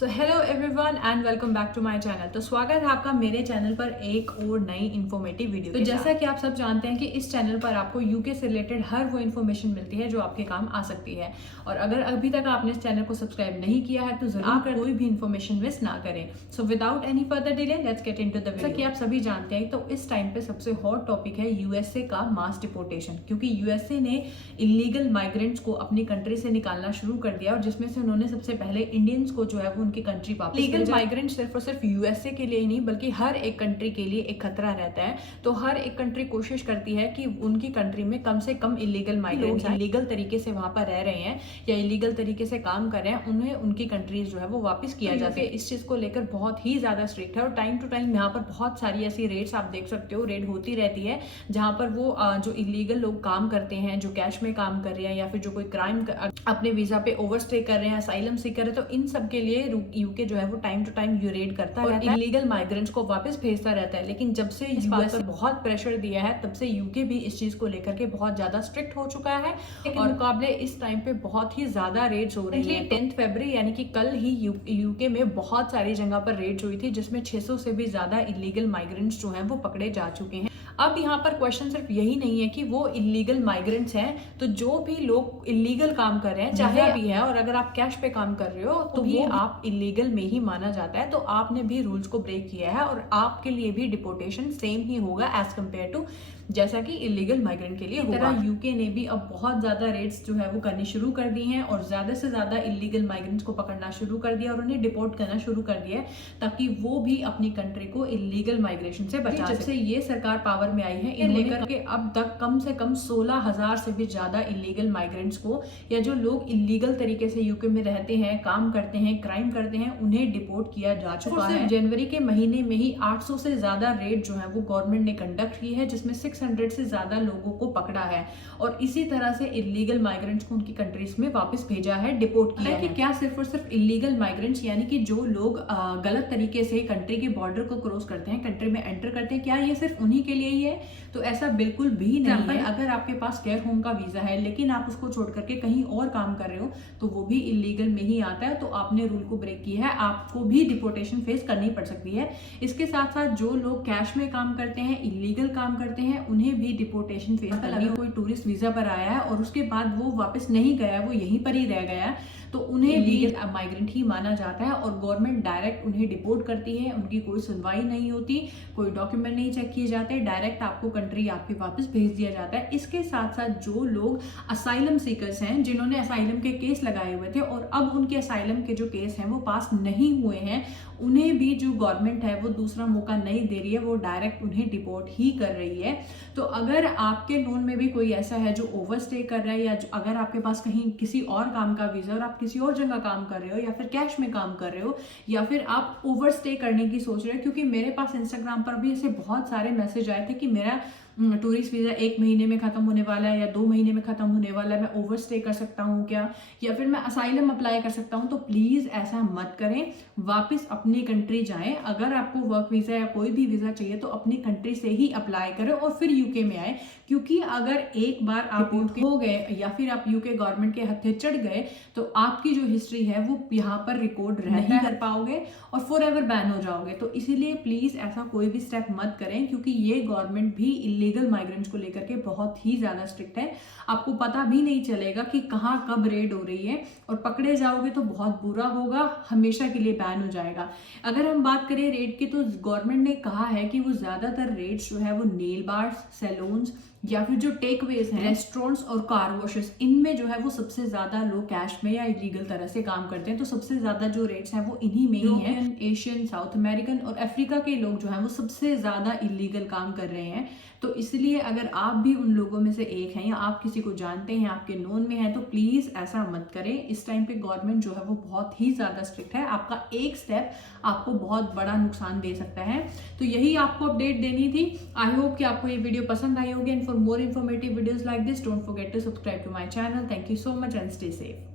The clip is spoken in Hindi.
तो hello everyone and welcome back to my channel. तो स्वागत है आपका मेरे चैनल पर एक और नई इन्फॉर्मेटिव वीडियो। तो जैसा कि आप सब जानते हैं कि इस चैनल पर आपको यूके से रिलेटेड हर वो इन्फॉर्मेशन मिलती है जो आपके काम आ सकती है। और अगर अभी तक आपने इस चैनल को सब्सक्राइब नहीं किया है तो जरूर कोई भी इन्फॉर्मेशन मिस ना करें। So without any further delay let's get into the video. जैसा कि आप सभी जानते हैं तो इस टाइम पे सबसे हॉट टॉपिक है यूएसए का मास डिपोर्टेशन, क्योंकि यूएसए ने इलीगल माइग्रेंट्स को अपनी कंट्री से निकालना शुरू कर दिया और जिसमें से उन्होंने सबसे पहले इंडियंस को जो है वो उनकी कंट्री वापस। लीगल माइग्रेंट सिर्फ और सिर्फ यूएसए के लिए ही नहीं बल्कि हर एक कंट्री के लिए एक खतरा रहता है। तो हर एक कंट्री कोशिश करती है कि उनकी कंट्री में कम से कम इलीगल माइग्रेंट्स इलीगल तरीके से वहां पर रह रहे हैं या इलीगल तरीके से काम कर रहे हैं उन्हें उनकी कंट्रीज जो है वो वापस किया जा सके। इस चीज को लेकर बहुत ही ज्यादा स्ट्रिक्ट है और टाइम टू टाइम यहाँ पर बहुत सारी ऐसी रेड्स आप देख सकते हो, रेड होती रहती है जहां पर वो जो इलीगल लोग काम करते हैं, जो कैश में काम कर रहे हैं या फिर जो कोई क्राइम अपने वीजा पे ओवरस्टे कर रहे हैं, असाइलम सीकर है, तो इन सब के लिए यूके जो है वो टाइम टू टाइम रेड करता है, इलीगल माइग्रेंट्स को वापस भेजता रहता है। लेकिन जब से यूएस पर बहुत प्रेशर दिया है तब से यूके भी इस चीज को लेकर के बहुत ज्यादा स्ट्रिक्ट हो चुका है और मुकाबले इस टाइम पे बहुत ही ज्यादा रेड्स हो रही है। 10 फरवरी यानी कि कल ही यूके में बहुत सारी जगह पर रेड्स हुई थी जिसमें 600 से भी ज्यादा इलीगल माइग्रेंट्स जो हैं वो पकड़े जा चुके हैं। अब यहाँ पर क्वेश्चन सिर्फ यही नहीं है कि वो इलीगल माइग्रेंट्स हैं, तो जो भी लोग इलीगल काम कर रहे हैं चाहे भी है और अगर आप कैश पे काम कर रहे हो तो भी आप इलीगल में ही माना जाता है। तो आपने भी रूल्स को ब्रेक किया है और आपके लिए भी डिपोर्टेशन सेम ही होगा एज कम्पेयर टू जैसा कि इलीगल माइग्रेंट के लिए होगा। यूके ने भी अब बहुत ज्यादा रेड्स जो है वो करनी शुरू कर दी हैं और ज्यादा से ज्यादा इलीगल माइग्रेंट्स को पकड़ना शुरू कर दिया और उन्हें डिपोर्ट करना शुरू कर दिया है ताकि वो भी अपनी कंट्री को इलीगल माइग्रेशन से बचा सके। जब से ये सरकार पावर में आई है इन लेकर के अब तक कम से कम 16,000 से भी ज्यादा इलीगल माइग्रेंट्स को या जो लोग इलीगल तरीके से यूके में रहते हैं, काम करते हैं, क्राइम करते हैं, उन्हें डिपोर्ट किया जा चुका है। जनवरी के महीने में ही 800 से ज्यादा रेड जो है वो गवर्नमेंट ने कंडक्ट की है जिसमें 600 से ज्यादा लोगों को पकड़ा है और इसी तरह से इलीगल माइग्रेंट्स को उनकी कंट्रीज में वापस भेजा है, डिपोर्ट किया है। कि क्या सिर्फ और सिर्फ इलीगल माइग्रेंट्स यानी कि जो लोग गलत तरीके से कंट्री के बॉर्डर को क्रॉस करते हैं, कंट्री में एंटर करते हैं, क्या ये सिर्फ उन्हीं के लिए ही है? तो ऐसा बिल्कुल भी नहीं है। अगर आपके पास केयर होम का वीजा है लेकिन आप उसको छोड़ करके कहीं और काम कर रहे हो तो वो भी इलीगल में ही आता है, तो आपने रूल को ब्रेक किया है, आपको भी डिपोर्टेशन फेस करनी पड़ सकती है। इसके साथ साथ जो लोग कैश में काम करते हैं, इलीगल काम करते हैं, उन्हें भी डिपोर्टेशन फेस करनी। कोई टूरिस्ट वीजा पर आया है और उसके बाद वो वापस नहीं गया, वो यहीं पर ही रह गया तो उन्हें भी माइग्रेंट ही माना जाता है और गवर्नमेंट डायरेक्ट उन्हें डिपोर्ट करती है। उनकी कोई सुनवाई नहीं होती, कोई डॉक्यूमेंट नहीं चेक किए जाते, डायरेक्ट आपको कंट्री आपके वापस भेज दिया जाता है। इसके साथ साथ जो लोग असाइलम सीकर्स हैं, जिन्होंने असाइलम के केस लगाए हुए थे और अब उनके असाइलम के जो केस हैं वो पास नहीं हुए हैं, उन्हें भी जो गवर्नमेंट है वो दूसरा मौका नहीं दे रही है, वो डायरेक्ट उन्हें डिपोर्ट ही कर रही है। तो अगर आपके नोन में भी कोई ऐसा है जो ओवरस्टे कर रहा है या अगर आपके पास कहीं किसी और काम का वीजा और आप किसी और जगह काम कर रहे हो या फिर कैश में काम कर रहे हो या फिर आप ओवरस्टे करने की सोच रहे हो, क्योंकि मेरे पास इंस्टाग्राम पर भी ऐसे बहुत सारे मैसेज आए थे कि मेरा टूरिस्ट वीजा 1 महीने में खत्म होने वाला है या 2 महीने में खत्म होने वाला है, मैं ओवरस्टे कर सकता हूँ क्या या फिर मैं असाइलम अप्लाई कर सकता हूँ? तो प्लीज ऐसा मत करें, वापस अपनी कंट्री जाएं। अगर आपको वर्क वीजा या कोई भी वीजा चाहिए तो अपनी कंट्री से ही अप्लाई करें और फिर यूके में आए, क्योंकि अगर एक बार आप हो गए या फिर आप यूके गवर्नमेंट के हत्थे चढ़ गए तो आपकी जो हिस्ट्री है वो यहाँ पर रिकॉर्ड नहीं कर पाओगे और फॉर एवर बैन हो जाओगे। तो इसीलिए प्लीज ऐसा कोई भी स्टेप मत करें, क्योंकि ये गवर्नमेंट भी इलीगल माइग्रेंट्स को लेकर के बहुत ही ज्यादा स्ट्रिक्ट है। आपको पता भी नहीं चलेगा कि कहाँ कब रेड हो रही है और पकड़े जाओगे तो बहुत बुरा होगा, हमेशा के लिए बैन हो जाएगा। अगर हम बात करें रेड की तो गवर्नमेंट ने कहा है कि वो ज्यादातर रेड्स जो है वो नेल बार्स, सैलून्स या फिर जो टेक वेज हैं, रेस्टोरेंट्स और कार वॉशेस, इनमें जो है वो सबसे ज्यादा लोग कैश में या इलीगल तरह से काम करते हैं। तो सबसे ज्यादा जो रेट्स हैं वो इन्हीं में ही हैं। एशियन, साउथ अमेरिकन और अफ्रीका के लोग जो हैं वो सबसे ज्यादा इलीगल काम कर रहे हैं। तो इसलिए अगर आप भी उन लोगों में से एक हैं या आप किसी को जानते हैं, आपके नोन में है, तो प्लीज ऐसा मत करें। इस टाइम पे गवर्नमेंट जो है वो बहुत ही ज्यादा स्ट्रिक्ट है। आपका एक स्टेप आपको बहुत बड़ा नुकसान दे सकता है। तो यही आपको अपडेट देनी थी। आई होप कि आपको ये वीडियो पसंद आई होगी। And for more informative videos like this, don't forget to subscribe to my channel. Thank you so much and stay safe.